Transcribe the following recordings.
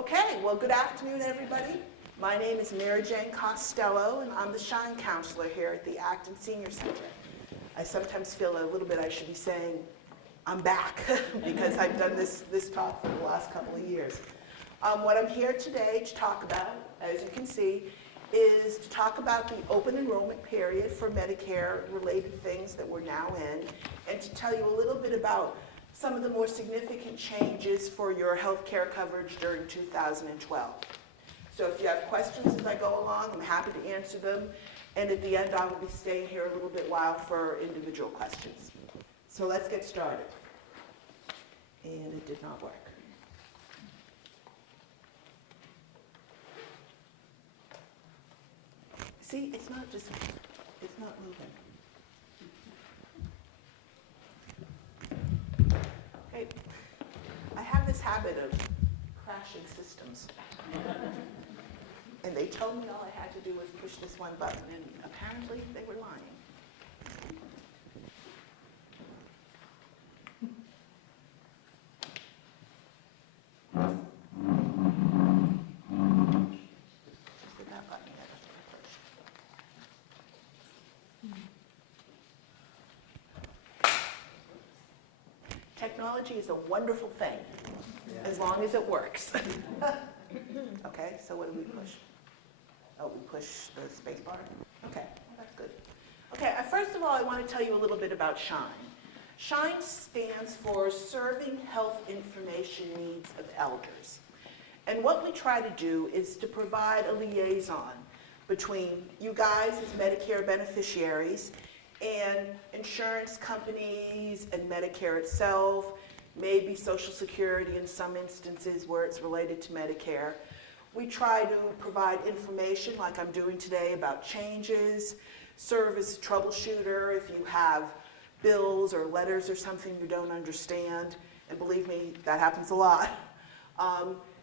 Okay, well, good afternoon, everybody. My name is Mary Jane Costello, and I'm the Shine Counselor here at the Acton Senior Center. I sometimes feel a little bit I should be saying I'm back because I've done this talk for the last couple of years. What I'm here today to talk about, as you can see, is to talk about the open enrollment period for Medicare-related things that we're now in, and to tell you a little bit about some of the more significant changes for your health care coverage during 2012. So if you have questions as I go along, I'm happy to answer them. And at the end, I will be staying here a little bit while for individual questions. So let's get started. And it did not work. See, it's not moving. Okay. I have this habit of crashing systems. And they told me all I had to do was push this one button, and apparently they were lying. Just hit that button there. Technology is a wonderful thing, as long as it works. Okay, so what do we push? Oh, we push the space bar? Okay, well, that's good. Okay, first of all, I want to tell you a little bit about SHINE. SHINE stands for Serving Health Information Needs of Elders. And what we try to do is to provide a liaison between you guys as Medicare beneficiaries and insurance companies and Medicare itself, maybe Social Security in some instances where it's related to Medicare. We try to provide information like I'm doing today about changes, serve as a troubleshooter if you have bills or letters or something you don't understand, and believe me, that happens a lot.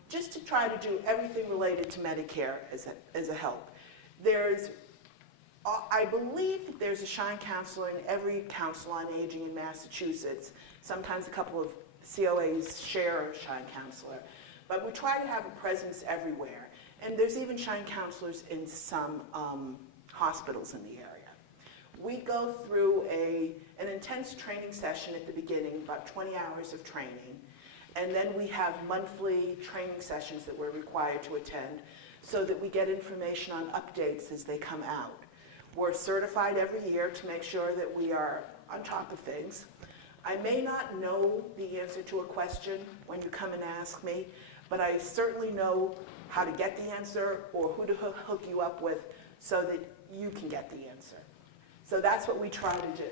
Just to try to do everything related to Medicare as a help. I believe that there's a SHINE counselor in every council on aging in Massachusetts. Sometimes a couple of COAs share a SHINE counselor. But we try to have a presence everywhere. And there's even SHINE counselors in some hospitals in the area. We go through an intense training session at the beginning, about 20 hours of training. And then we have monthly training sessions that we're required to attend so that we get information on updates as they come out. We're certified every year to make sure that we are on top of things. I may not know the answer to a question when you come and ask me, but I certainly know how to get the answer or who to hook you up with so that you can get the answer. So that's what we try to do.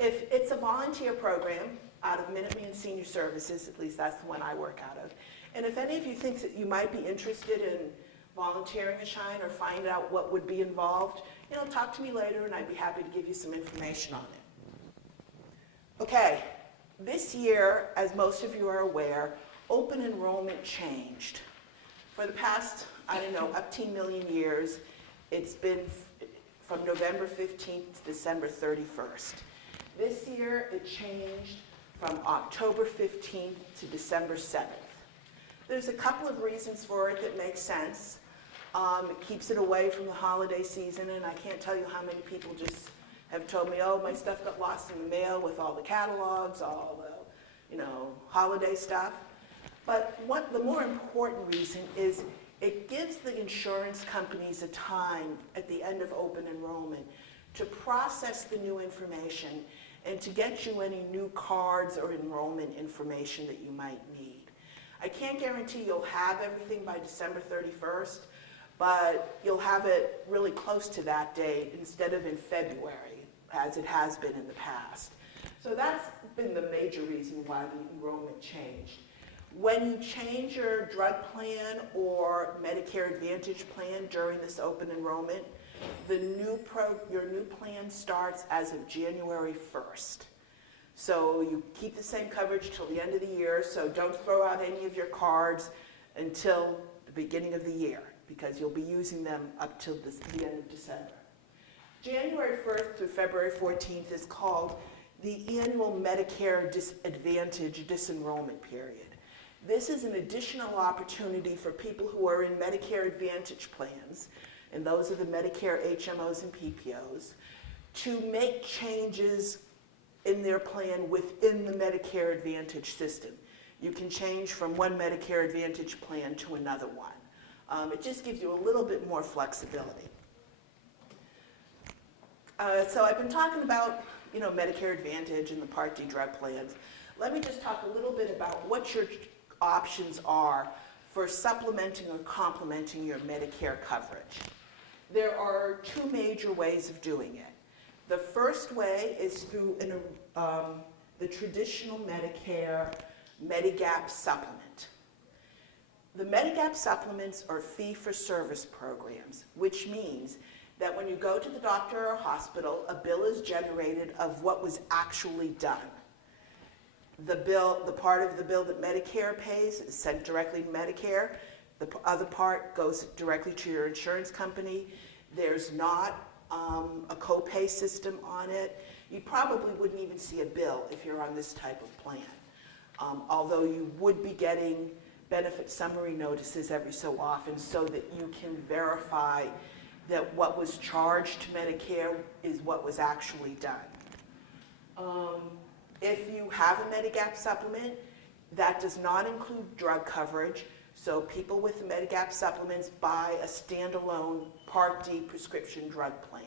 If it's a volunteer program out of Minuteman Senior Services, at least that's the one I work out of, and if any of you think that you might be interested in volunteering a SHINE or find out what would be involved, talk to me later and I'd be happy to give you some information on it. Okay, this year, as most of you are aware, open enrollment changed. For the past, up to 1 million years, it's been from November 15th to December 31st. This year, it changed from October 15th to December 7th. There's a couple of reasons for it that make sense. It keeps it away from the holiday season, and I can't tell you how many people just have told me, oh, my stuff got lost in the mail with all the catalogs, all the, holiday stuff. But the more important reason is it gives the insurance companies a time at the end of open enrollment to process the new information and to get you any new cards or enrollment information that you might need. I can't guarantee you'll have everything by December 31st, but you'll have it really close to that date instead of in February, as it has been in the past. So that's been the major reason why the enrollment changed. When you change your drug plan or Medicare Advantage plan during this open enrollment, your new plan starts as of January 1st. So you keep the same coverage till the end of the year, so don't throw out any of your cards until the beginning of the year, because you'll be using them up till the end of December. January 1st through February 14th is called the annual Medicare Advantage disenrollment period. This is an additional opportunity for people who are in Medicare Advantage plans, and those are the Medicare HMOs and PPOs, to make changes in their plan within the Medicare Advantage system. You can change from one Medicare Advantage plan to another one. It just gives you a little bit more flexibility. So I've been talking about, Medicare Advantage and the Part D drug plans. Let me just talk a little bit about what your options are for supplementing or complementing your Medicare coverage. There are two major ways of doing it. The first way is through the traditional Medicare Medigap supplement. The Medigap supplements are fee-for-service programs, which means that when you go to the doctor or hospital, a bill is generated of what was actually done. The part of the bill that Medicare pays is sent directly to Medicare. The other part goes directly to your insurance company. There's not a copay system on it. You probably wouldn't even see a bill if you're on this type of plan. Although you would be getting benefit summary notices every so often so that you can verify that what was charged to Medicare is what was actually done. If you have a Medigap supplement, that does not include drug coverage, so people with the Medigap supplements buy a standalone Part D prescription drug plan.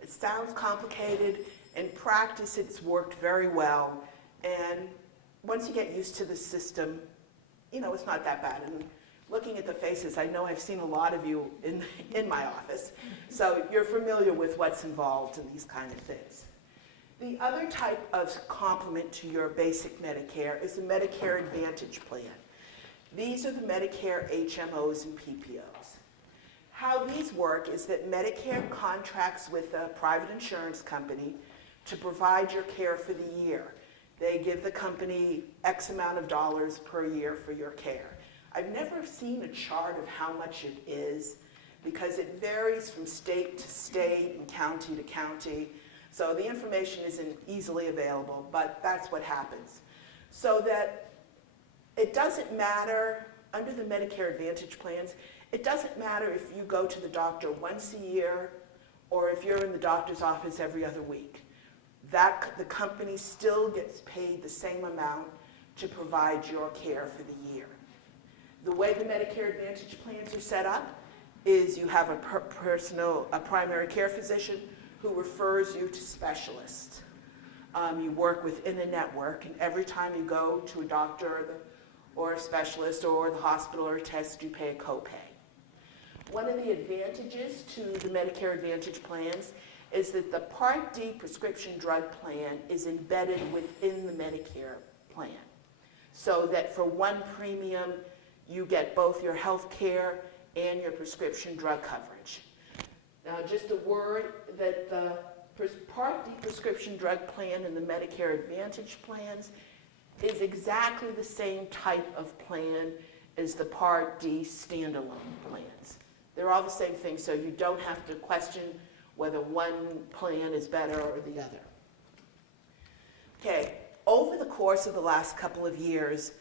It sounds complicated. In practice, it's worked very well, and once you get used to the system, it's not that bad. And looking at the faces, I know I've seen a lot of you in my office, so you're familiar with what's involved in these kind of things. The other type of complement to your basic Medicare is the Medicare Advantage plan. These are the Medicare HMOs and PPOs. How these work is that Medicare contracts with a private insurance company to provide your care for the year. They give the company X amount of dollars per year for your care. I've never seen a chart of how much it is because it varies from state to state and county to county. So the information isn't easily available, but that's what happens. So that it doesn't matter, under the Medicare Advantage plans, it doesn't matter if you go to the doctor once a year or if you're in the doctor's office every other week. The company still gets paid the same amount to provide your care for the year. The way the Medicare Advantage plans are set up is you have a primary care physician who refers you to specialists. You work within a network, and every time you go to a doctor or a specialist or the hospital or a test, you pay a copay. One of the advantages to the Medicare Advantage plans is that the Part D prescription drug plan is embedded within the Medicare plan, so that for one premium, you get both your health care and your prescription drug coverage. Now, just a word that the Part D prescription drug plan and the Medicare Advantage plans is exactly the same type of plan as the Part D standalone plans. They're all the same thing, so you don't have to question whether one plan is better or the other. Okay, over the course of the last couple of years,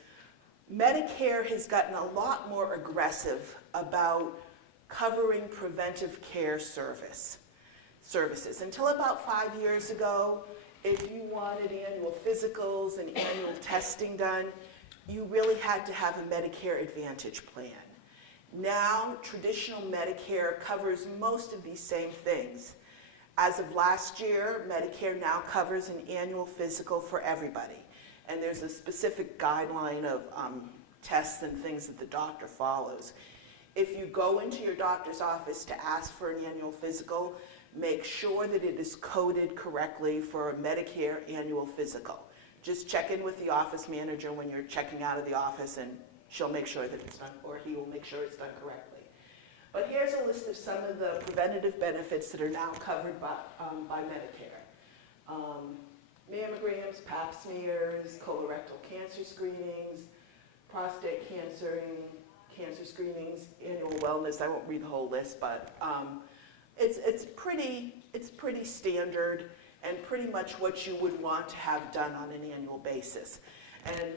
Medicare has gotten a lot more aggressive about covering preventive care services. Until about 5 years ago, if you wanted annual physicals and annual testing done, you really had to have a Medicare Advantage plan. Now, traditional Medicare covers most of these same things. As of last year, Medicare now covers an annual physical for everybody. And there's a specific guideline of tests and things that the doctor follows. If you go into your doctor's office to ask for an annual physical, make sure that it is coded correctly for a Medicare annual physical. Just check in with the office manager when you're checking out of the office, and she'll make sure that it's done, or he will make sure it's done correctly. But here's a list of some of the preventative benefits that are now covered by Medicare. Mammograms, pap smears, colorectal cancer screenings, prostate cancer screenings, annual wellness. I won't read the whole list, but it's pretty standard and pretty much what you would want to have done on an annual basis. And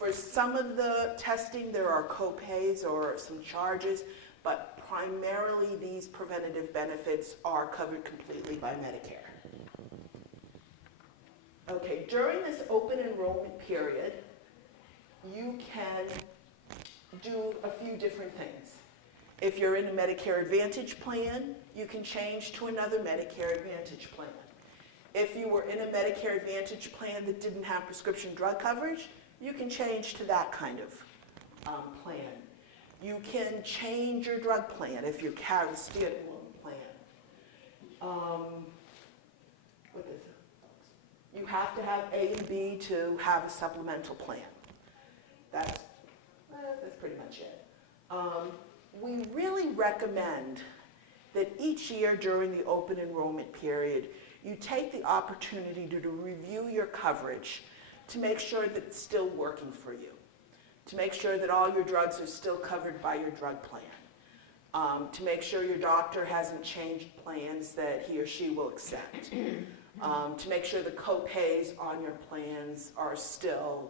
For some of the testing, there are co-pays or some charges, but primarily these preventative benefits are covered completely by Medicare. Okay, during this open enrollment period, you can do a few different things. If you're in a Medicare Advantage plan, you can change to another Medicare Advantage plan. If you were in a Medicare Advantage plan that didn't have prescription drug coverage, you can change to that kind of plan. You can change your drug plan if you have a standalone plan. What is it? You have to have A and B to have a supplemental plan. That's pretty much it. We really recommend that each year during the open enrollment period, you take the opportunity to review your coverage to make sure that it's still working for you, to make sure that all your drugs are still covered by your drug plan, to make sure your doctor hasn't changed plans that he or she will accept, to make sure the co-pays on your plans are still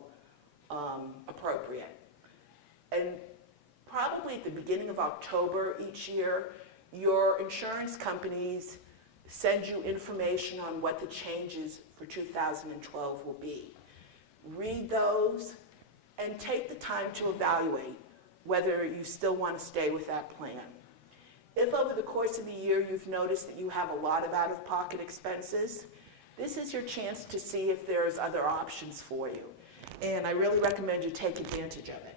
appropriate. And probably at the beginning of October each year, your insurance companies send you information on what the changes for 2012 will be. Read those and take the time to evaluate whether you still want to stay with that plan. If over the course of the year you've noticed that you have a lot of out-of-pocket expenses, this is your chance to see if there's other options for you. And I really recommend you take advantage of it.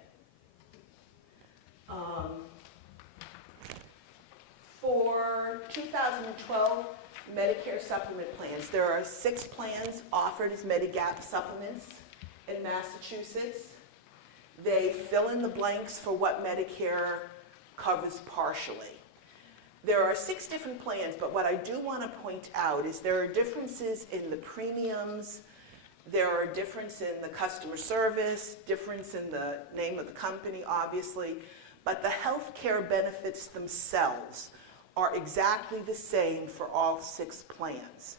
For 2012 Medicare supplement plans, there are 6 plans offered as Medigap supplements in Massachusetts. They fill in the blanks for what Medicare covers partially. There are 6 different plans, but what I do want to point out is there are differences in the premiums, there are differences in the customer service, difference in the name of the company, obviously, but the health care benefits themselves are exactly the same for all 6 plans.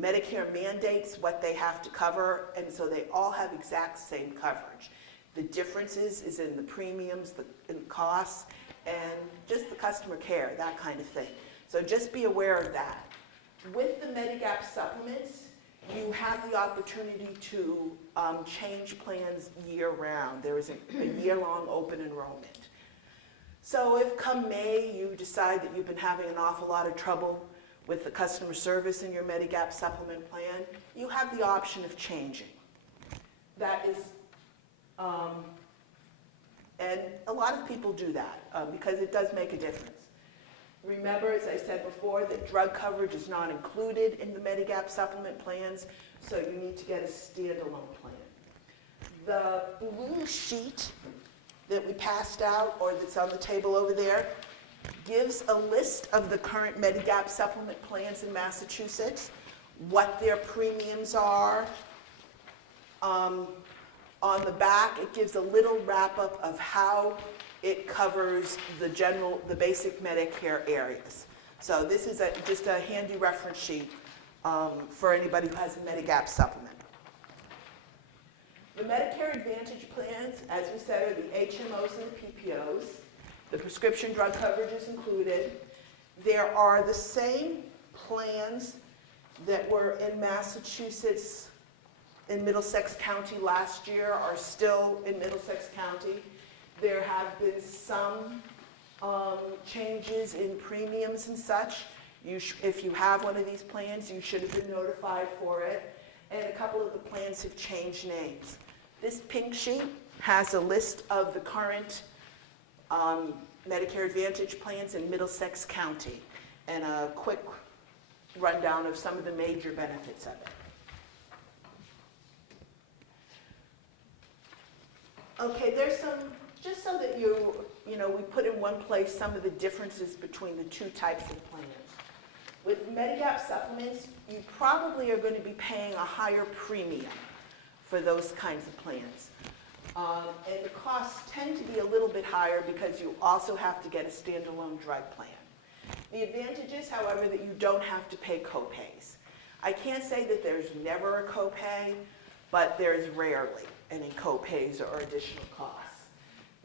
Medicare mandates what they have to cover, and so they all have exact same coverage. The differences is in the premiums, in costs, and just the customer care, that kind of thing. So just be aware of that. With the Medigap supplements, you have the opportunity to change plans year-round. There is a year-long open enrollment. So if come May you decide that you've been having an awful lot of trouble with the customer service in your Medigap supplement plan, you have the option of changing. That is, and a lot of people do that because it does make a difference. Remember, as I said before, that drug coverage is not included in the Medigap supplement plans, so you need to get a standalone plan. The blue sheet that we passed out, or that's on the table over there, gives a list of the current Medigap supplement plans in Massachusetts, what their premiums are. On the back, it gives a little wrap-up of how it covers the basic Medicare areas. So this is just a handy reference sheet for anybody who has a Medigap supplement. The Medicare Advantage plans, as we said, are the HMOs and the PPOs. The prescription drug coverage is included. There are the same plans that were in Massachusetts in Middlesex County last year are still in Middlesex County. There have been some changes in premiums and such. If you have one of these plans, you should have been notified for it. And a couple of the plans have changed names. This pink sheet has a list of the current Medicare Advantage plans in Middlesex County and a quick rundown of some of the major benefits of it. Okay, there's some, just so that we put in one place some of the differences between the 2 types of plans. With Medigap supplements, you probably are going to be paying a higher premium for those kinds of plans. And the costs tend to be a little bit higher because you also have to get a standalone drug plan. The advantage is, however, that you don't have to pay co-pays. I can't say that there's never a co-pay, but there's rarely. any co-pays or additional costs.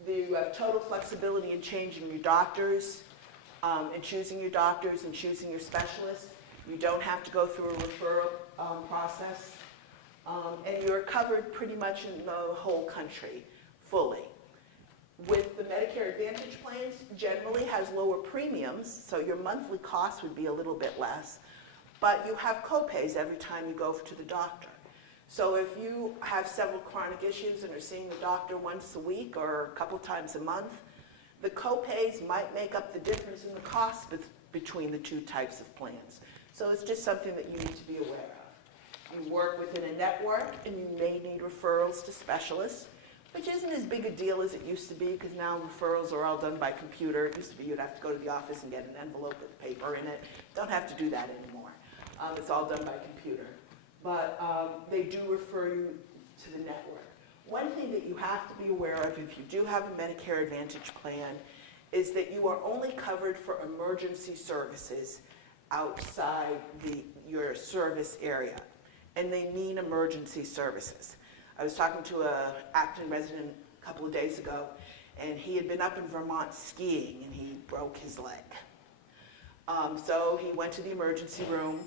You have total flexibility in changing your doctors, and choosing your doctors and choosing your specialists. You don't have to go through a referral process. And you're covered pretty much in the whole country, fully. With the Medicare Advantage plans, generally has lower premiums, so your monthly cost would be a little bit less, but you have co-pays every time you go to the doctor. So if you have several chronic issues and are seeing the doctor once a week or a couple times a month, the co-pays might make up the difference in the cost between the two types of plans. So it's just something that you need to be aware of. You work within a network and you may need referrals to specialists, which isn't as big a deal as it used to be because now referrals are all done by computer. It used to be you'd have to go to the office and get an envelope with paper in it. Don't have to do that anymore. It's all done by computer. But they do refer you to the network. One thing that you have to be aware of if you do have a Medicare Advantage plan is that you are only covered for emergency services outside your service area. And they mean emergency services. I was talking to an Acton resident a couple of days ago, and he had been up in Vermont skiing, and he broke his leg. So he went to the emergency room,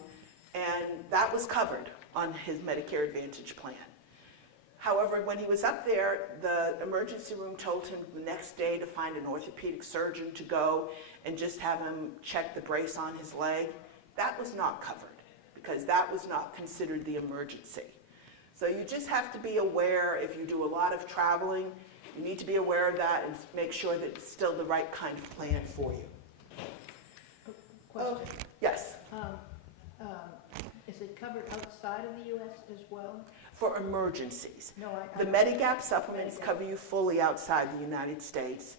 and that was covered on his Medicare Advantage plan. However, when he was up there, the emergency room told him the next day to find an orthopedic surgeon to go and just have him check the brace on his leg. That was not covered because that was not considered the emergency. So you just have to be aware if you do a lot of traveling, you need to be aware of that and make sure that it's still the right kind of plan for you. Question. Yes. Is it covered outside of the U.S. as well? For emergencies. No, the Medigap supplements cover you fully outside the United States.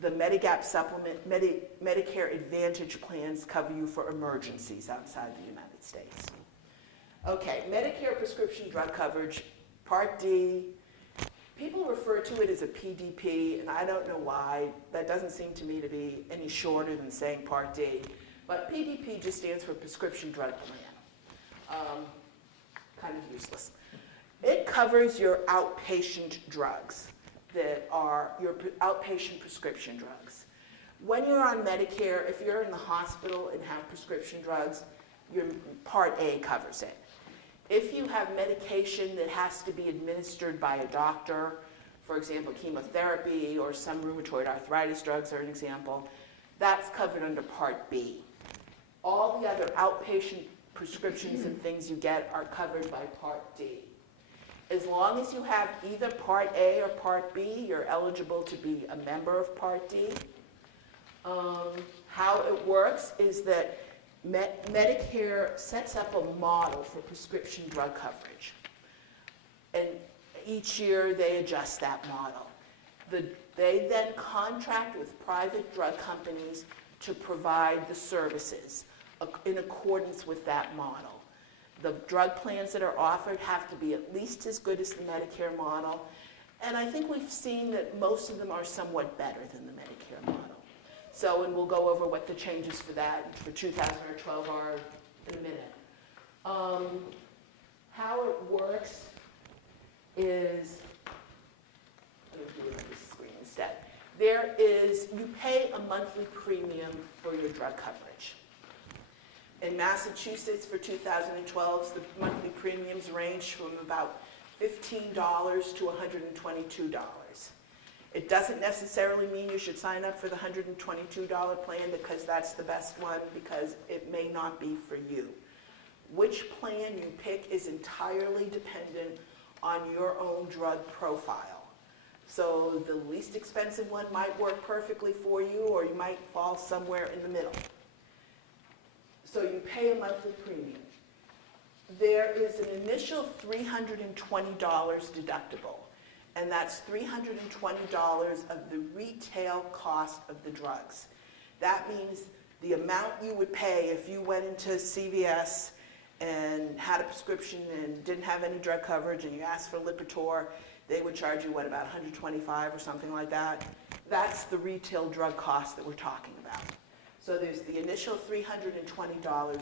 The Medigap supplement, Medicare Advantage plans cover you for emergencies outside the United States. Okay, Medicare prescription drug coverage, Part D. People refer to it as a PDP, and I don't know why. That doesn't seem to me to be any shorter than saying Part D. But PDP just stands for prescription drug plan. Kind of useless. It covers your outpatient drugs that are your outpatient prescription drugs. When you're on Medicare, if you're in the hospital and have prescription drugs, your Part A covers it. If you have medication that has to be administered by a doctor, for example, chemotherapy or some rheumatoid arthritis drugs are an example, that's covered under Part B. All the other outpatient prescriptions and things you get are covered by Part D. As long as you have either Part A or Part B, you're eligible to be a member of Part D. How it works is that Medicare sets up a model for prescription drug coverage. And each year they adjust that model. They then contract with private drug companies to provide the services in accordance with that model. The drug plans that are offered have to be at least as good as the Medicare model. And I think we've seen that most of them are somewhat better than the Medicare model. So, and we'll go over what the changes for that for 2012 are in a minute. How it works is, let me do it on the screen instead. You pay a monthly premium for your drug coverage. In Massachusetts for 2012, the monthly premiums range from about $15 to $122. It doesn't necessarily mean you should sign up for the $122 plan because that's the best one, because it may not be for you. Which plan you pick is entirely dependent on your own drug profile. So the least expensive one might work perfectly for you, or you might fall somewhere in the middle. So you pay a monthly premium. There is an initial $320 deductible, and that's $320 of the retail cost of the drugs. That means the amount you would pay if you went into CVS and had a prescription and didn't have any drug coverage and you asked for Lipitor, they would charge you, what, about $125 or something like that? That's the retail drug cost that we're talking about. So there's the initial $320 deductible.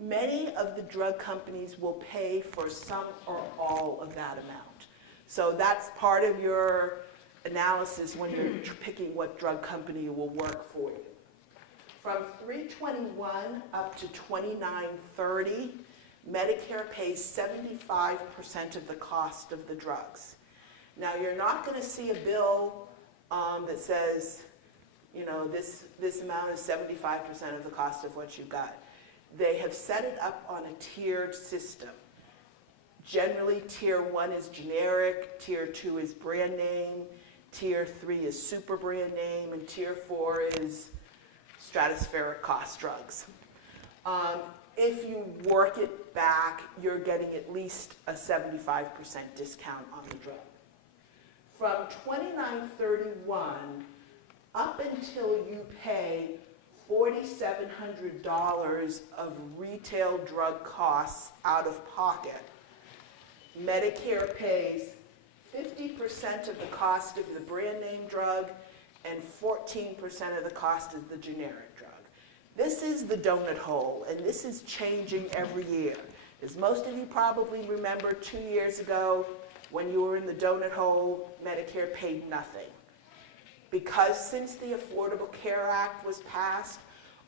many of the drug companies will pay for some or all of that amount. So that's part of your analysis when you're picking what drug company will work for you. From $321 up to $29.30, Medicare pays 75% of the cost of the drugs. Now, you're not going to see a bill that says, you know, this amount is 75% of the cost of what you got. They have set it up on a tiered system. Generally, tier 1 is generic, tier 2 is brand name, tier 3 is super brand name, and tier 4 is stratospheric cost drugs. If you work it back, you're getting at least a 75% discount on the drug. From $29.31 up until you pay $4,700 of retail drug costs out of pocket, Medicare pays 50% of the cost of the brand name drug and 14% of the cost of the generic drug. This is the donut hole, and this is changing every year. As most of you probably remember, 2 years ago, when you were in the donut hole, Medicare paid nothing. Because since the Affordable Care Act was passed,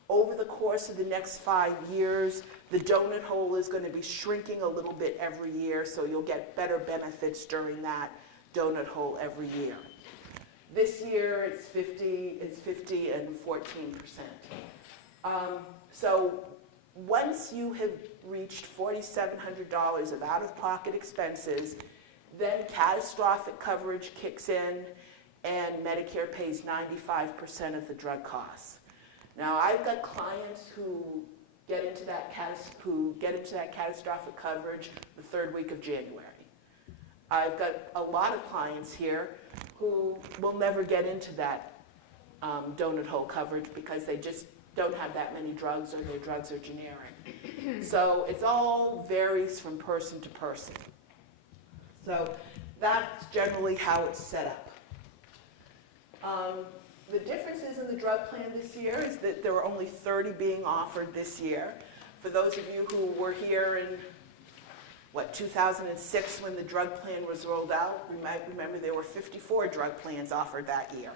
over the course of the next 5 years, the donut hole is going to be shrinking a little bit every year, so you'll get better benefits during that donut hole every year. This year, it's 50 and 14%. So once you have reached $4,700 of out-of-pocket expenses, then catastrophic coverage kicks in, and Medicare pays 95% of the drug costs. Now, I've got clients who get into that catastrophic coverage the third week of January. I've got a lot of clients here who will never get into that donut hole coverage because they just don't have that many drugs or their drugs are generic. So it all varies from person to person. So that's generally how it's set up. The differences in the drug plan this year is that there were only 30 being offered this year. For those of you who were here in, 2006 when the drug plan was rolled out, you might remember there were 54 drug plans offered that year.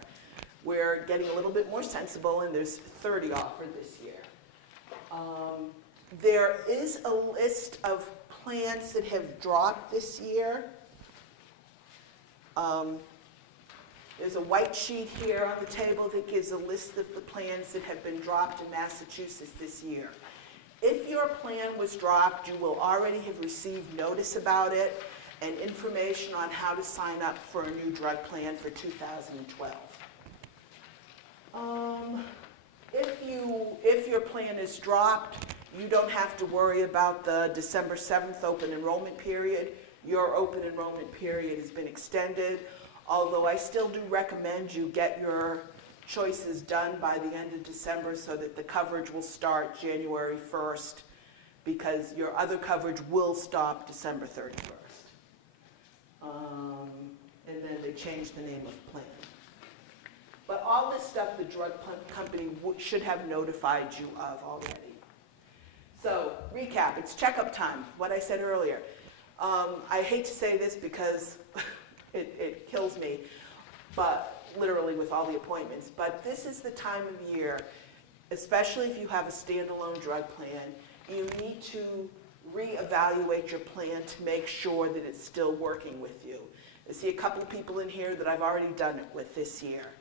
We're getting a little bit more sensible, and there's 30 offered this year. There is a list of plans that have dropped this year. There's a white sheet here on the table that gives a list of the plans that have been dropped in Massachusetts this year. If your plan was dropped, you will already have received notice about it and information on how to sign up for a new drug plan for 2012. If your plan is dropped, you don't have to worry about the December 7th open enrollment period. Your open enrollment period has been extended, although I still do recommend you get your choices done by the end of December so that the coverage will start January 1st, because your other coverage will stop December 31st. And then they changed the name of the plan. But all this stuff the drug company should have notified you of already. So, recap, it's checkup time, what I said earlier. I hate to say this because it kills me, but literally with all the appointments, but this is the time of year, especially if you have a standalone drug plan, you need to reevaluate your plan to make sure that it's still working with you. I see a couple of people in here that I've already done it with this year.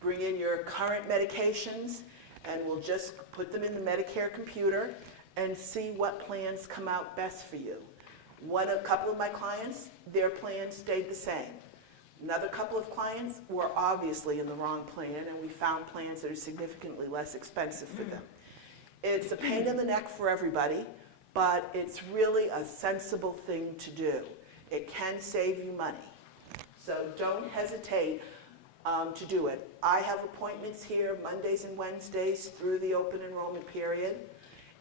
Bring in your current medications, and we'll just put them in the Medicare computer and see what plans come out best for you. A couple of my clients, their plan stayed the same. Another couple of clients were obviously in the wrong plan, and we found plans that are significantly less expensive for them. It's a pain in the neck for everybody, but it's really a sensible thing to do. It can save you money. So don't hesitate to do it. I have appointments here Mondays and Wednesdays through the open enrollment period.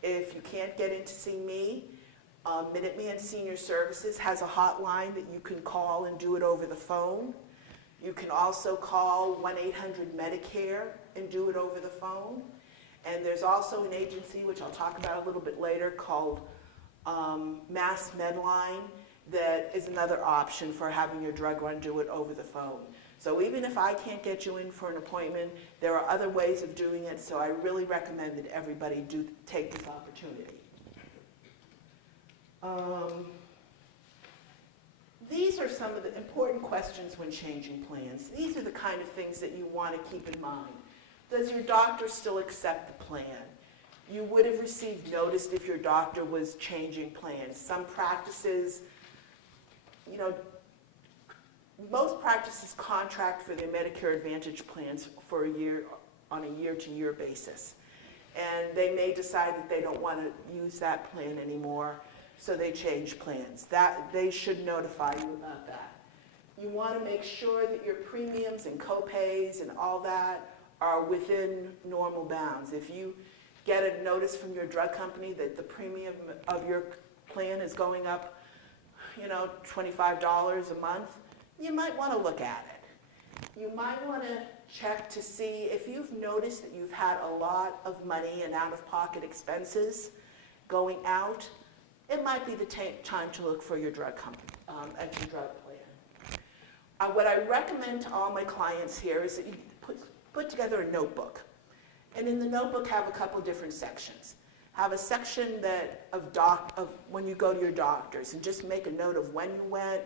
If you can't get in to see me, Minuteman Senior Services has a hotline that you can call and do it over the phone. You can also call 1-800-MEDICARE and do it over the phone. And there's also an agency, which I'll talk about a little bit later, called Mass Medline, that is another option for having your drug run do it over the phone. So even if I can't get you in for an appointment, there are other ways of doing it, so I really recommend that everybody do take this opportunity. These are some of the important questions when changing plans. These are the kind of things that you want to keep in mind. Does your doctor still accept the plan? You would have received notice if your doctor was changing plans. Some practices, you know, most practices contract for their Medicare Advantage plans for a year, on a year-to-year basis. And they may decide that they don't want to use that plan anymore, so they change plans. That, they should notify you about that. You want to make sure that your premiums and co-pays and all that are within normal bounds. If you get a notice from your drug company that the premium of your plan is going up, you know, $25 a month, you might want to look at it. You might want to check to see if you've noticed that you've had a lot of money and out-of-pocket expenses going out. It might be the time to look for your drug company, at your drug plan. What I recommend to all my clients here is that you put together a notebook. And in the notebook have a couple different sections. Have a section of when you go to your doctors, and just make a note of when you went,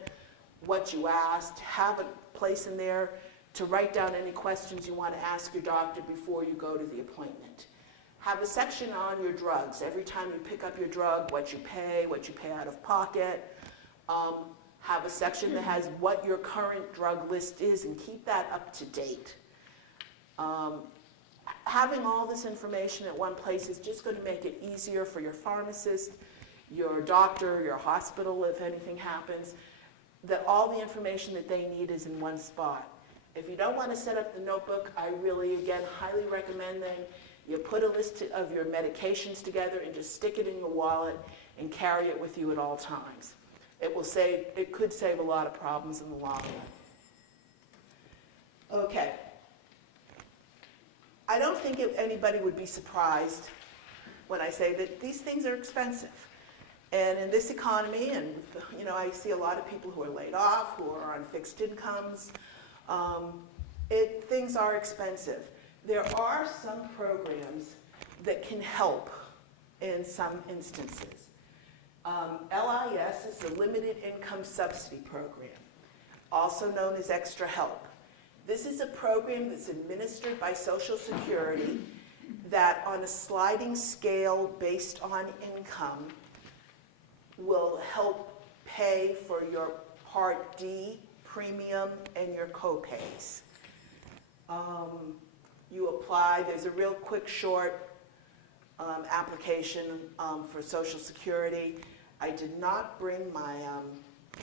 what you asked. Have a place in there to write down any questions you want to ask your doctor before you go to the appointment. Have a section on your drugs. Every time you pick up your drug, what you pay out of pocket. Have a section that has what your current drug list is, and keep that up to date. Having all this information at one place is just going to make it easier for your pharmacist, your doctor, your hospital, if anything happens, that all the information that they need is in one spot. If you don't want to set up the notebook, I really, again, highly recommend then you put a list of your medications together and just stick it in your wallet and carry it with you at all times. It could save a lot of problems in the long run. Okay. I don't think anybody would be surprised when I say that these things are expensive. And in this economy, and you know, I see a lot of people who are laid off, who are on fixed incomes, things are expensive. There are some programs that can help in some instances. LIS is the Limited Income Subsidy Program, also known as Extra Help. This is a program that's administered by Social Security that, on a sliding scale based on income, will help pay for your Part D premium and your co-pays. You apply, there's a real quick, short application for Social Security. I did not bring my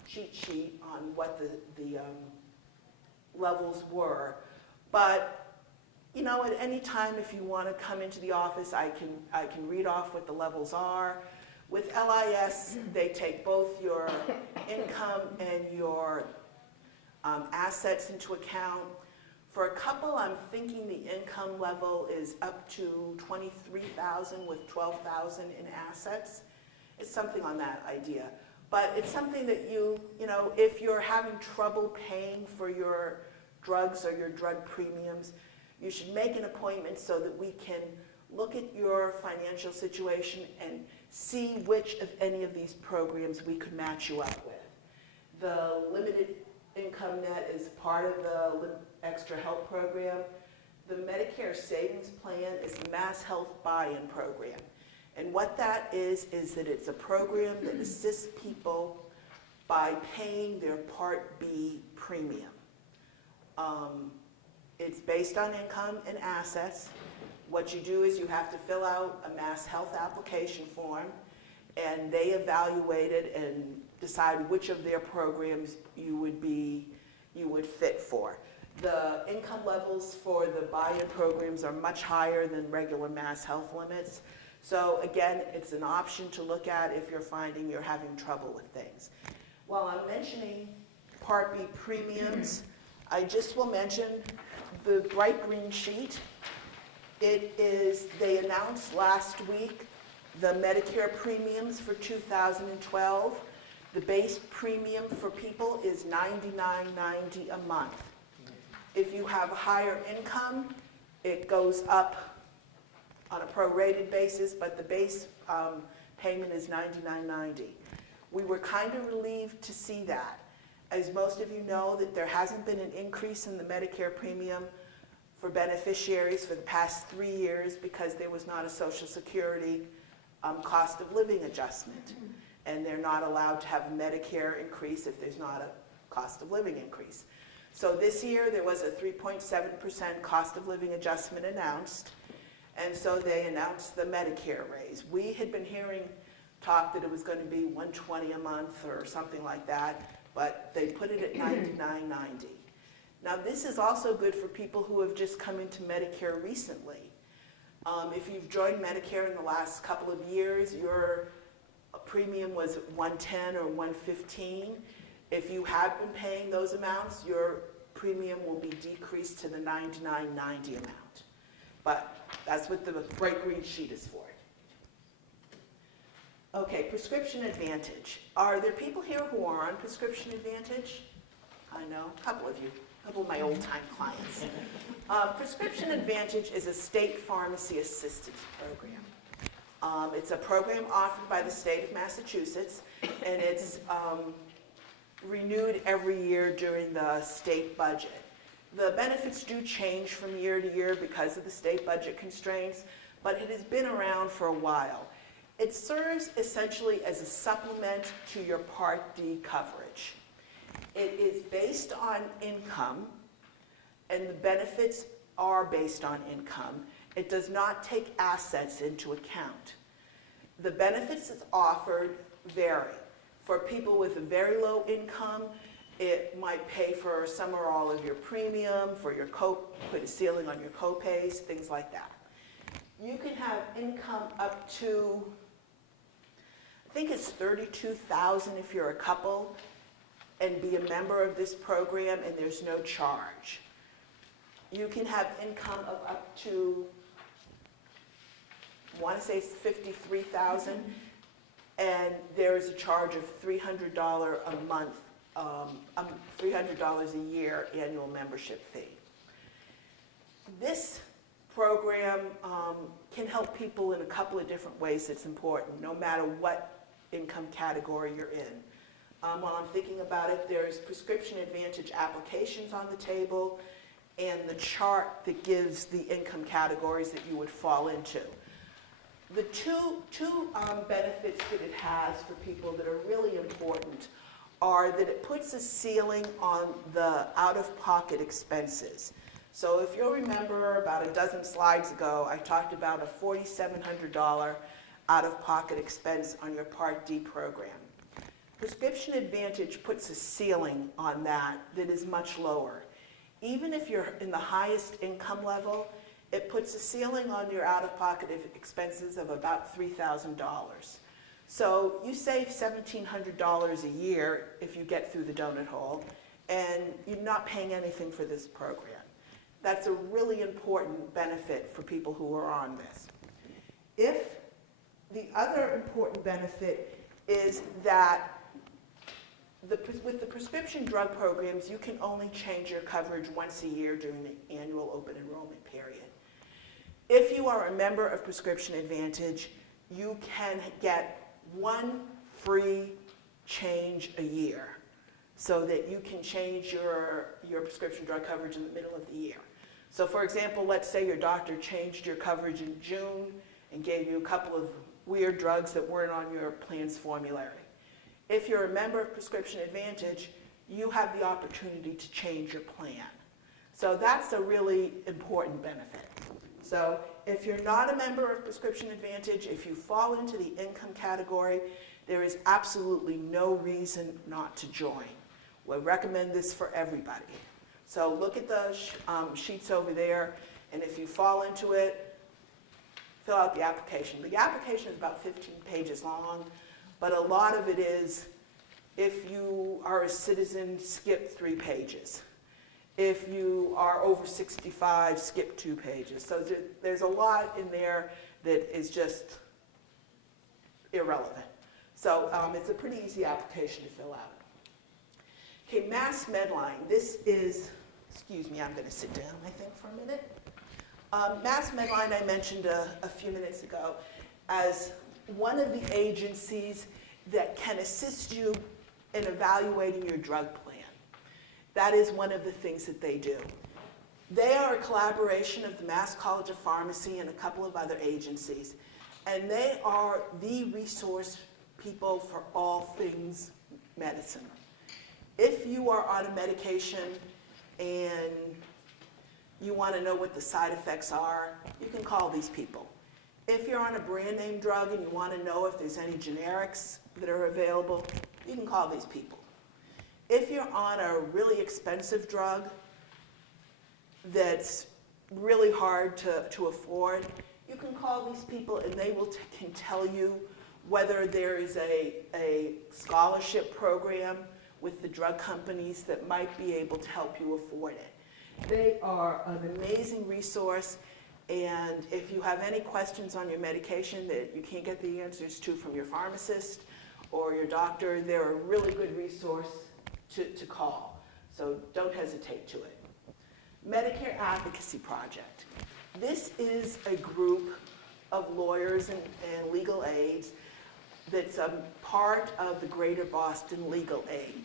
cheat sheet on what the levels were, but you know, at any time if you want to come into the office, I can read off what the levels are. With LIS, they take both your income and your assets into account. For a couple, I'm thinking the income level is up to $23,000 with $12,000 in assets. It's something on that idea. But it's something that you know, if you're having trouble paying for your drugs or your drug premiums, you should make an appointment so that we can look at your financial situation and see which of any of these programs we could match you up with. The Limited Income Net is part of the Extra Help program. The Medicare Savings Plan is the Mass Health Buy-In program. And what that is that it's a program that assists people by paying their Part B premium. It's based on income and assets. What you do is you have to fill out a Mass Health application form, and they evaluate it and decide which of their programs you would fit for. The income levels for the buy-in programs are much higher than regular Mass Health limits. So again, it's an option to look at if you're finding you're having trouble with things. While I'm mentioning Part B premiums, I just will mention the bright green sheet They announced last week the Medicare premiums for 2012. The base premium for people is $99.90 a month. If you have a higher income, it goes up on a prorated basis, but the base payment is $99.90. We were kind of relieved to see that. As most of you know, that there hasn't been an increase in the Medicare premium for beneficiaries for the past 3 years because there was not a Social Security cost of living adjustment. And they're not allowed to have a Medicare increase if there's not a cost of living increase. So this year there was a 3.7% cost of living adjustment announced, and so they announced the Medicare raise. We had been hearing talk that it was going to be $120 a month or something like that, but they put it at $99.90. Now this is also good for people who have just come into Medicare recently. If you've joined Medicare in the last couple of years, your premium was $110 or $115. If you have been paying those amounts, your premium will be decreased to the $99.90 amount. But that's what the bright green sheet is for. Okay, Prescription Advantage. Are there people here who are on Prescription Advantage? I know, a couple of you, a couple of my old-time clients. Prescription Advantage is a state pharmacy assistance program. It's a program offered by the state of Massachusetts, and it's renewed every year during the state budget. The benefits do change from year to year because of the state budget constraints, but it has been around for a while. It serves essentially as a supplement to your Part D coverage. It is based on income, and the benefits are based on income. It does not take assets into account. The benefits that's offered vary. For people with a very low income, it might pay for some or all of your premium, for your put a ceiling on your copays, things like that. You can have income up to, I think it's $32,000 if you're a couple, and be a member of this program, and there's no charge. You can have income of up to, I want to say it's $53,000, and there is a charge of $300 a month, $300 a year annual membership fee. This program can help people in a couple of different ways. It's important, no matter what income category you're in. While I'm thinking about it, there's Prescription Advantage applications on the table and the chart that gives the income categories that you would fall into. The two benefits that it has for people that are really important are that it puts a ceiling on the out-of-pocket expenses. So if you'll remember about a dozen slides ago, I talked about a $4,700 out-of-pocket expense on your Part D program. Prescription Advantage puts a ceiling on that is much lower. Even if you're in the highest income level, it puts a ceiling on your out-of-pocket expenses of about $3,000. So you save $1,700 a year if you get through the donut hole, and you're not paying anything for this program. That's a really important benefit for people who are on this. The other important benefit is that with the prescription drug programs, you can only change your coverage once a year during the annual open enrollment period. If you are a member of Prescription Advantage, you can get one free change a year so that you can change your prescription drug coverage in the middle of the year. So for example, let's say your doctor changed your coverage in June and gave you a couple of weird drugs that weren't on your plan's formulary. If you're a member of Prescription Advantage, you have the opportunity to change your plan. So that's a really important benefit. So if you're not a member of Prescription Advantage, if you fall into the income category, there is absolutely no reason not to join. We recommend this for everybody. So look at the sheets over there, and if you fall into it, fill out the application. The application is about 15 pages long, but a lot of it is, if you are a citizen, skip 3 pages. If you are over 65, skip 2 pages. So there's a lot in there that is just irrelevant. So it's a pretty easy application to fill out. Okay, Mass Medline. This is, excuse me, I'm going to sit down, I think, for a minute. Mass Medline, I mentioned a few minutes ago, as one of the agencies that can assist you in evaluating your drug plan. That is one of the things that they do. They are a collaboration of the Mass College of Pharmacy and a couple of other agencies, and they are the resource people for all things medicine. If you are on a medication and you want to know what the side effects are, you can call these people. If you're on a brand name drug and you want to know if there's any generics that are available, you can call these people. If you're on a really expensive drug that's really hard to afford, you can call these people and they can tell you whether there is a scholarship program with the drug companies that might be able to help you afford it. They are an amazing resource, and if you have any questions on your medication that you can't get the answers to from your pharmacist or your doctor, they're a really good resource to call. So don't hesitate to it. Medicare Advocacy Project. This is a group of lawyers and legal aids that's a part of the Greater Boston Legal Aid.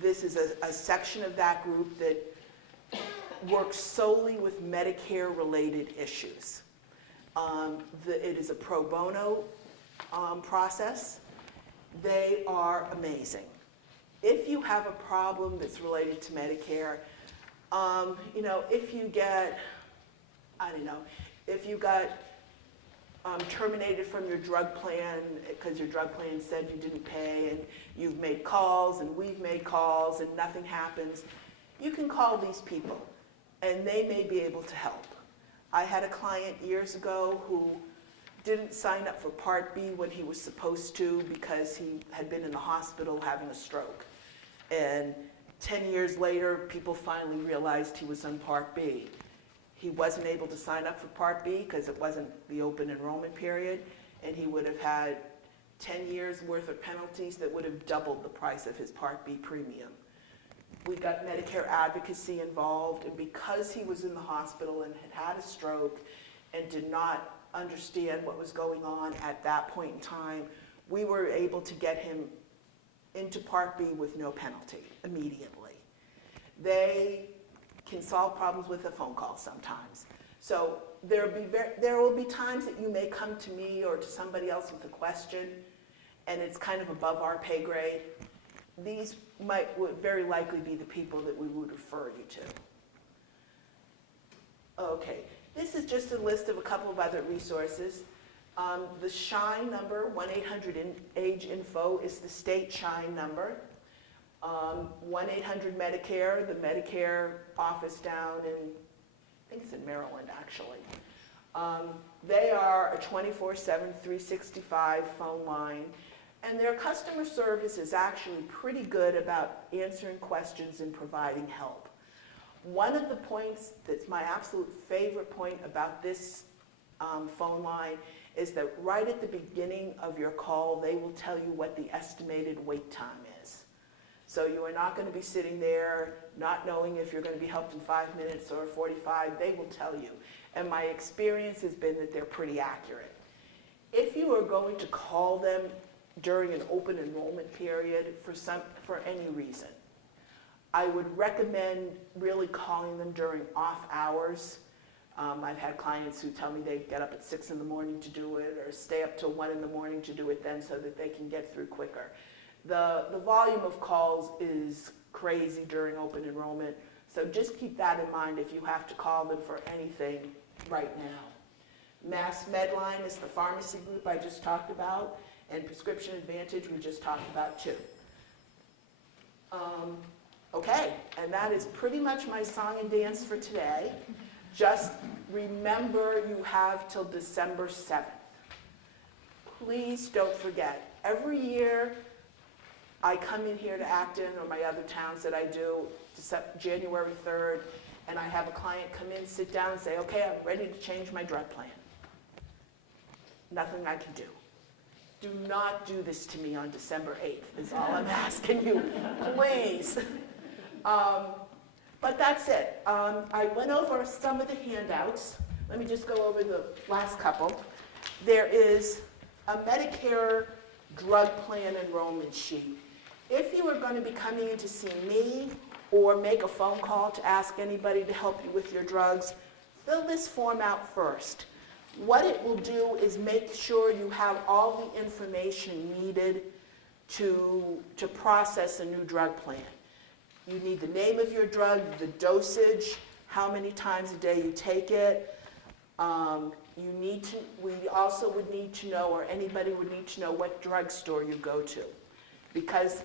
This is a section of that group that works solely with Medicare-related issues. It is a pro bono process. They are amazing. If you have a problem that's related to Medicare, if you get, if you got terminated from your drug plan because your drug plan said you didn't pay, and you've made calls and we've made calls and nothing happens, you can call these people and they may be able to help. I had a client years ago who didn't sign up for Part B when he was supposed to because he had been in the hospital having a stroke. And 10 years later, people finally realized he was on Part B. He wasn't able to sign up for Part B because it wasn't the open enrollment period, and he would have had 10 years worth of penalties that would have doubled the price of his Part B premium. We got Medicare Advocacy involved, and because he was in the hospital and had had a stroke and did not understand what was going on at that point in time, we were able to get him into Part B with no penalty immediately. They can solve problems with a phone call sometimes. So there will be times that you may come to me or to somebody else with a question, and it's kind of above our pay grade. These would very likely be the people that we would refer you to. Okay, this is just a list of a couple of other resources. The SHINE number, 1-800-AGE-INFO, is the state SHINE number. 1-800-Medicare, the Medicare office down in, I think it's in Maryland actually. They are a 24/7, 365 phone line, and their customer service is actually pretty good about answering questions and providing help. One of the points that's my absolute favorite point about this phone line is that right at the beginning of your call, they will tell you what the estimated wait time is. So you are not going to be sitting there not knowing if you're going to be helped in 5 minutes or 45. They will tell you. And my experience has been that they're pretty accurate. If you are going to call them during an open enrollment period for any reason, I would recommend really calling them during off hours. I've had clients who tell me they get up at 6 in the morning to do it, or stay up till 1 in the morning to do it then so that they can get through quicker. The volume of calls is crazy during open enrollment, so just keep that in mind if you have to call them for anything right now. Mass Medline is the pharmacy group I just talked about, and Prescription Advantage we just talked about too. Okay, and that is pretty much my song and dance for today. Just remember you have till December 7th. Please don't forget. Every year I come in here to Acton or my other towns that I do January 3rd, and I have a client come in, sit down and say, okay, I'm ready to change my drug plan. Nothing I can do. Do not do this to me on December 8th, is all I'm asking you, please. But that's it. I went over some of the handouts. Let me just go over the last couple. There is a Medicare drug plan enrollment sheet. If you are going to be coming in to see me or make a phone call to ask anybody to help you with your drugs, fill this form out first. What it will do is make sure you have all the information needed to process a new drug plan. You need the name of your drug, the dosage, how many times a day you take it. We also would need to know, or anybody would need to know, what drugstore you go to. Because,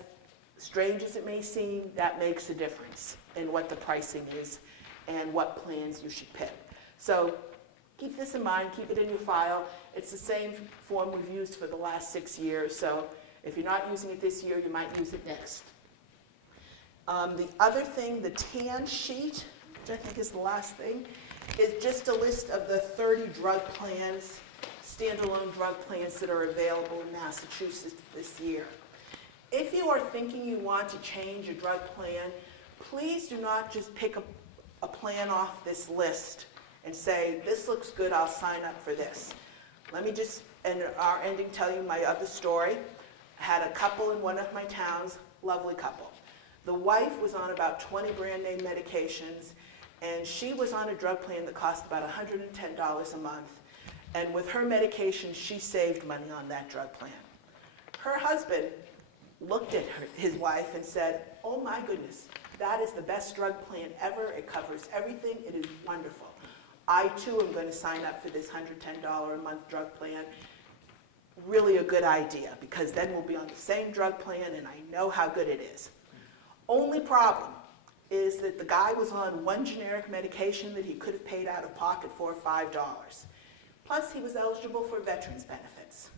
strange as it may seem, that makes a difference in what the pricing is and what plans you should pick. So keep this in mind, keep it in your file. It's the same form we've used for the last 6 years, so if you're not using it this year, you might use it next. The other thing, the TAN sheet, which I think is the last thing, is just a list of the 30 drug plans, standalone drug plans that are available in Massachusetts this year. If you are thinking you want to change a drug plan, please do not just pick a plan off this list and say, this looks good, I'll sign up for this. Let me just, in our ending, tell you my other story. I had a couple in one of my towns, lovely couple. The wife was on about 20 brand name medications, and she was on a drug plan that cost about $110 a month. And with her medication, she saved money on that drug plan. Her husband looked at his wife and said, oh my goodness, that is the best drug plan ever. It covers everything. It is wonderful. I too am going to sign up for this $110 a month drug plan. Really a good idea, because then we'll be on the same drug plan and I know how good it is. Only problem is that the guy was on one generic medication that he could have paid out of pocket for $5. Plus, he was eligible for veterans benefits.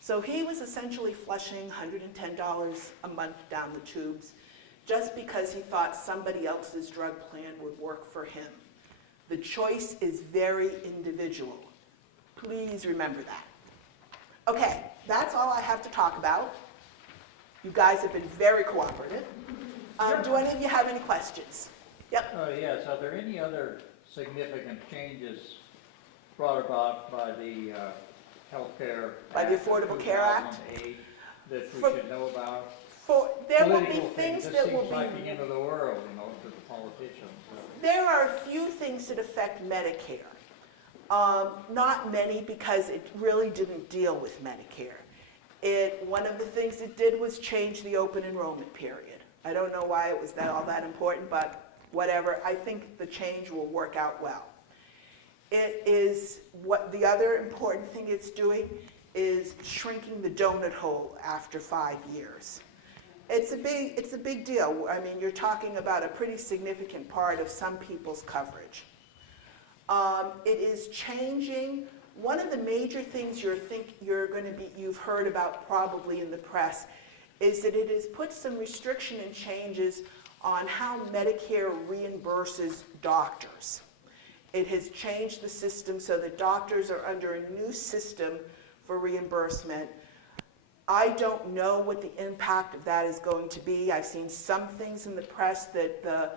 So he was essentially flushing $110 a month down the tubes just because he thought somebody else's drug plan would work for him. The choice is very individual. Please remember that. Okay, that's all I have to talk about. You guys have been very cooperative. Do any of you have any questions? Yep. Yes, are there any other significant changes brought about by the Healthcare By the Affordable Care Act? 2008 that we For- should know about? There will be Political things This that will seems like be, the end of the world, you know, to the politicians. there are a few things that affect Medicare. Not many, because it really didn't deal with Medicare. One of the things it did was change the open enrollment period. I don't know why it was all that important, but whatever. I think the change will work out well. It is what the other important thing it's doing is shrinking the donut hole after 5 years. It's a big deal. I mean, you're talking about a pretty significant part of some people's coverage. It is changing. One of the major things you've heard about probably in the press is that it has put some restriction and changes on how Medicare reimburses doctors. It has changed the system so that doctors are under a new system for reimbursement. I don't know what the impact of that is going to be. I've seen some things in the press that the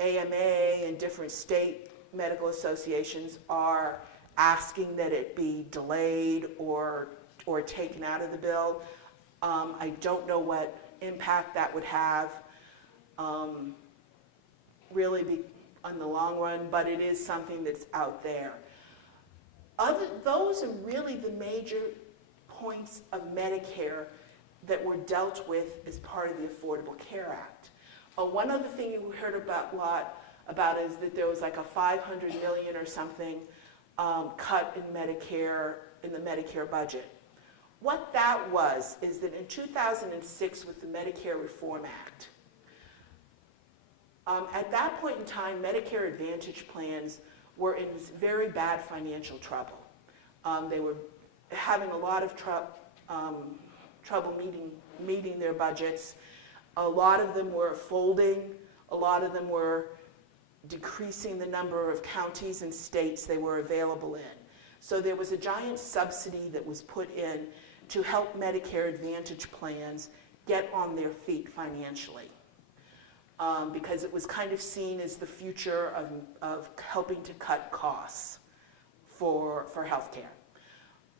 AMA and different state medical associations are asking that it be delayed or taken out of the bill. I don't know what impact that would have really on the long run, but it is something that's out there. Those are really the major points of Medicare that were dealt with as part of the Affordable Care Act. One other thing you heard about a lot about is that there was like a $500 million or something cut in Medicare, in the Medicare budget. What that was is that in 2006 with the Medicare Reform Act, at that point in time, Medicare Advantage plans were in very bad financial trouble. They were having a lot of trouble meeting their budgets. A lot of them were folding. A lot of them were decreasing the number of counties and states they were available in. So there was a giant subsidy that was put in to help Medicare Advantage plans get on their feet financially, because it was kind of seen as the future of helping to cut costs for healthcare.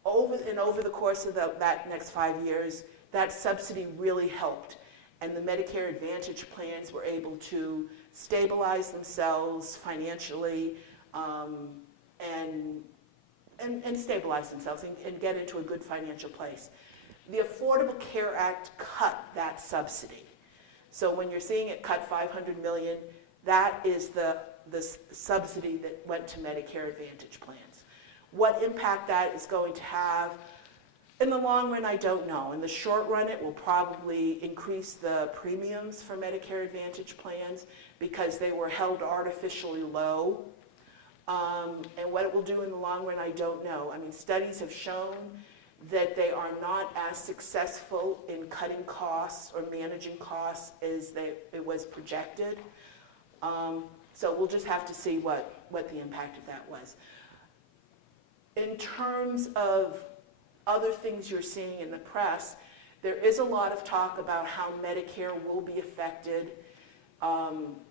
Over the course of that next 5 years, that subsidy really helped, and the Medicare Advantage plans were able to stabilize themselves financially, and stabilize themselves and get into a good financial place. The Affordable Care Act cut that subsidy. So when you're seeing it cut $500 million, that is the subsidy that went to Medicare Advantage plans. What impact that is going to have in the long run, I don't know. In the short run, it will probably increase the premiums for Medicare Advantage plans because they were held artificially low. And what it will do in the long run, I don't know. I mean, studies have shown that they are not as successful in cutting costs or managing costs as it was projected. So we'll just have to see what the impact of that was. In terms of other things you're seeing in the press, there is a lot of talk about how Medicare will be affected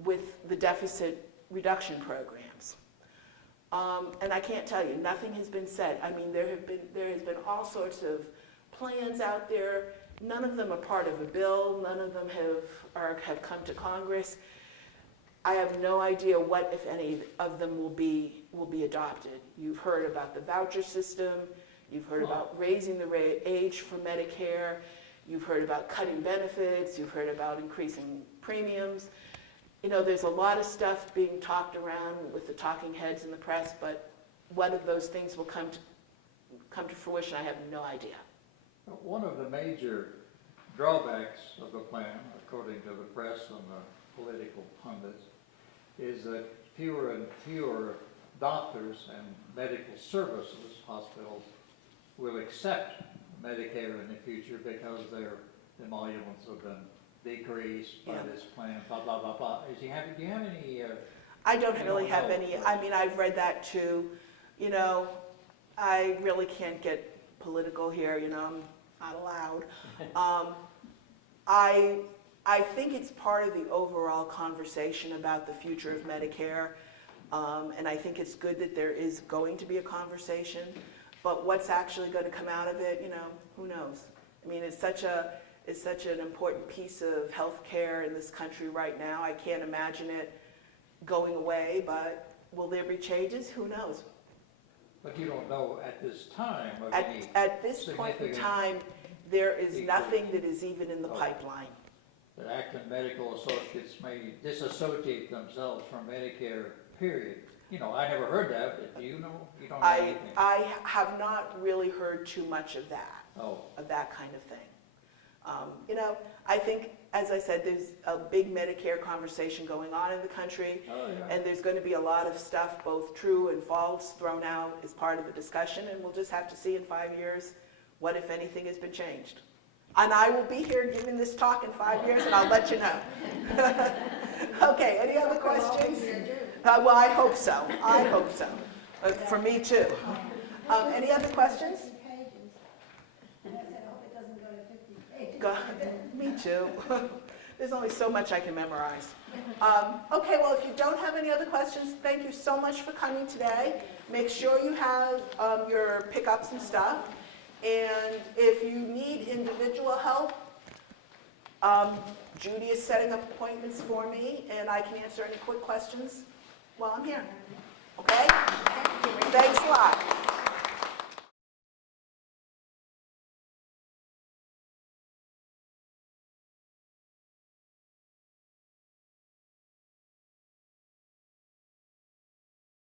with the deficit reduction programs. And I can't tell you, nothing has been said. I mean, there has been all sorts of plans out there. None of them are part of a bill. None of them have come to Congress. I have no idea what, if any, of them will be adopted. You've heard about the voucher system. You've heard about raising the age for Medicare. You've heard about cutting benefits. You've heard about increasing premiums. You know, there's a lot of stuff being talked around with the talking heads in the press, but what of those things will come to fruition, I have no idea. One of the major drawbacks of the plan, according to the press and the political pundits, is that fewer and fewer doctors and medical services, hospitals, will accept Medicare in the future because their emoluments have been decreased by this plan, blah, blah, blah, blah. Do you have any... I don't really have any. I mean, I've read that too. You know, I really can't get political here, you know, I'm not allowed. I think it's part of the overall conversation about the future of Medicare, and I think it's good that there is going to be a conversation, but what's actually going to come out of it, you know, who knows? I mean, it's such an important piece of health care in this country right now. I can't imagine it going away, but will there be changes? Who knows? But you don't know at this time of At this point in time, there is nothing that is even in the pipeline. That Acton Medical Associates may disassociate themselves from Medicare, period. You know, I never heard that. Do you know? You don't know anything? I have not really heard too much of that, of that kind of thing. You know, I think, as I said, there's a big Medicare conversation going on in the country, and there's going to be a lot of stuff, both true and false, thrown out as part of the discussion, and we'll just have to see in 5 years what, if anything, has been changed. And I will be here giving this talk in 5 years, and I'll let you know. Okay, any other questions? Well, I hope so. I hope so. For me, too. Any other questions? Me too. There's only so much I can memorize. Okay, well, if you don't have any other questions, thank you so much for coming today. Make sure you have your pickups and stuff. And if you need individual help, Judy is setting up appointments for me, and I can answer any quick questions while I'm here. Okay? Thanks a lot.